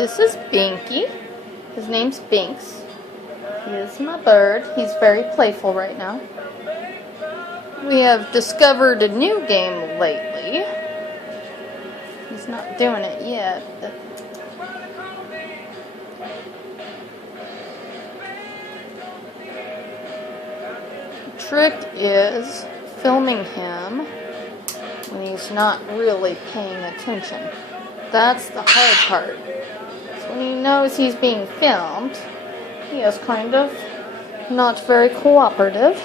This is Binky. His name's Binks. He is my bird. He's very playful right now. We have discovered a new game lately. He's not doing it yet, but the trick is filming him when he's not really paying attention. That's the hard part. So when he knows he's being filmed, he is kind of not very cooperative.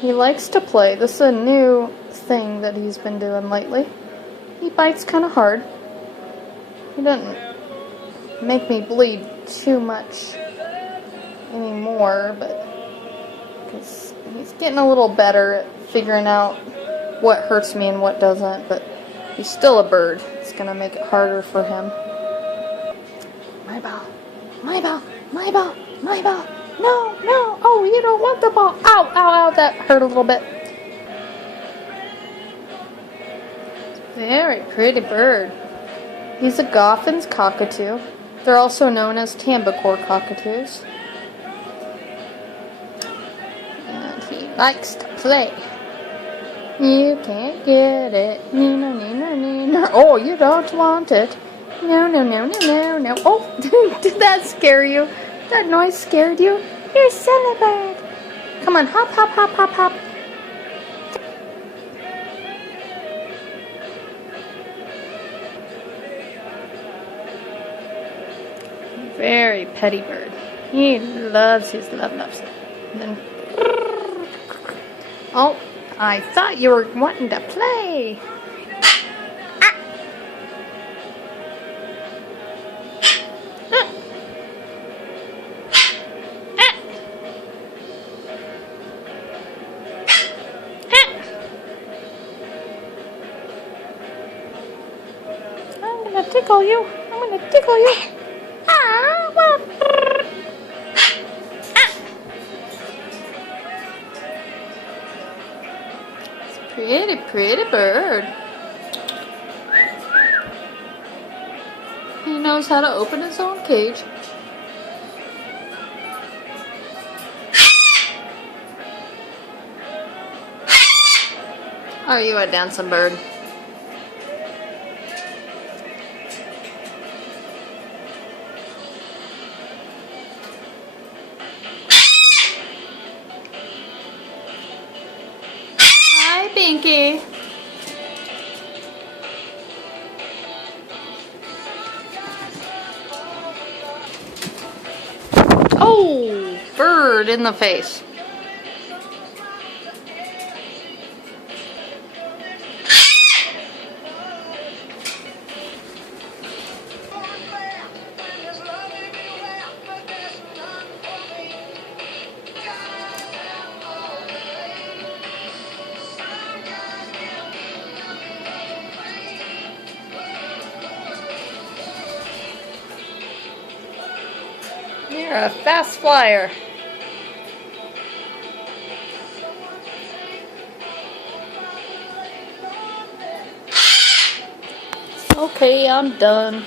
He likes to play. This is a new thing that he's been doing lately. He bites kind of hard. He doesn't make me bleed too much anymore, but because he's getting a little better at figuring out what hurts me and what doesn't, but he's still a bird. It's going to make it harder for him. My ball. My ball. My ball. My ball. No, no. Oh, you don't want the ball. Ow, ow, ow. That hurt a little bit. Very pretty bird. He's a Goffin's cockatoo. They're also known as tambour cockatoos. And he likes to play. You can't get it. Nino, nino, nino. Oh, you don't want it. No, no, no, no, no, no. Oh, did that scare you? That noise scared you? You're a silly bird. Come on, hop, hop, hop, hop, hop. Very petty bird. He loves his loves. And then, oh, I thought you were wanting to play. I'm gonna tickle you. I'm gonna tickle you. Ah, well. It's a pretty, pretty bird. He knows how to open his own cage. Are you a dancing bird? Hi, Binky. Oh, bird in the face. You're a fast flyer. Okay, I'm done.